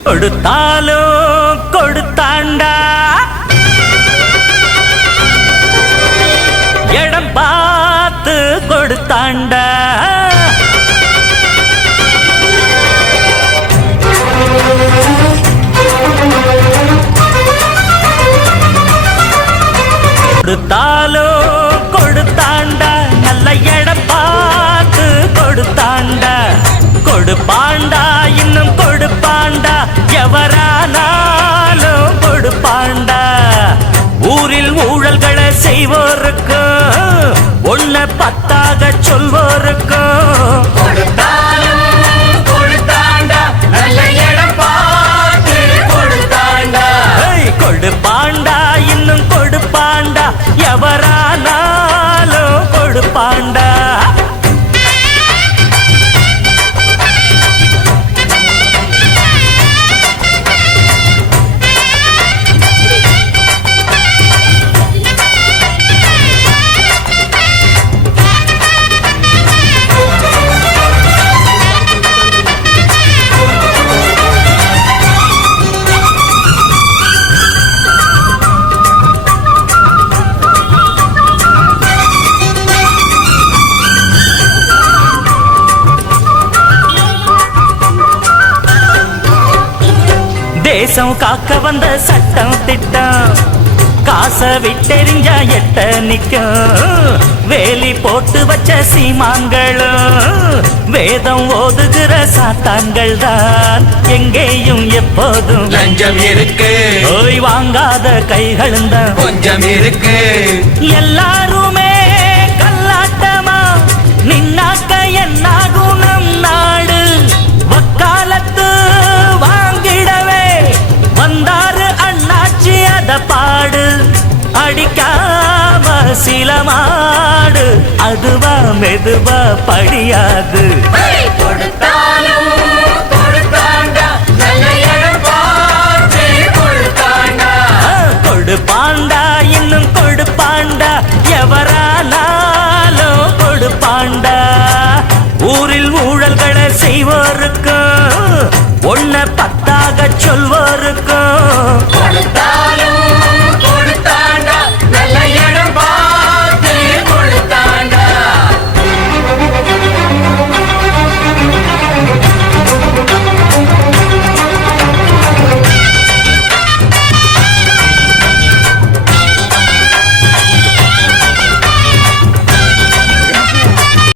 கொடுத்தாலும் கொடுத்தாண்டா இடம் பார்த்து கொடுத்தாண்டா கொடுத்தாலும் கொடுத்தாண்டா நல்ல இடம் பார்த்து கொடுத்தாண்டா கொடுப்பாண்டா இன்னும் கொடுப்பாண்டா எவரானாலும் கொடுப்பாண்டா ஊரில் ஊழல்களை செய்வோருக்கும் ஒன்ன பத்தாக சொல்வோருக்கும் கொடுப்பாண்டா இன்னும் கொடுப்பாண்டா எவரானாலும் கொடுப்பாண்டா தேசம் காக்க வந்த சட்டம் திட்டம் காசை விட்டெறிஞ்சா எட்ட நிக்கும் வேலி போட்டு வச்ச சீமான்களும் வேதம் ஓதுகிற சாத்தான்கள் தான் எங்கேயும் எப்போதும் லஞ்சம் இருக்கு ஓய் வாங்காத கைகளும் தான் கொஞ்சம் இருக்கு எல்லாருமே கல்லாட்டமா நின்னாக்க என்னாகும் நம் நாடு வக்காலத்து வந்தாரு அண்ணாச்சி அத பாடு அடிக்காம சில மாடு அதுவா மெதுவா படியாது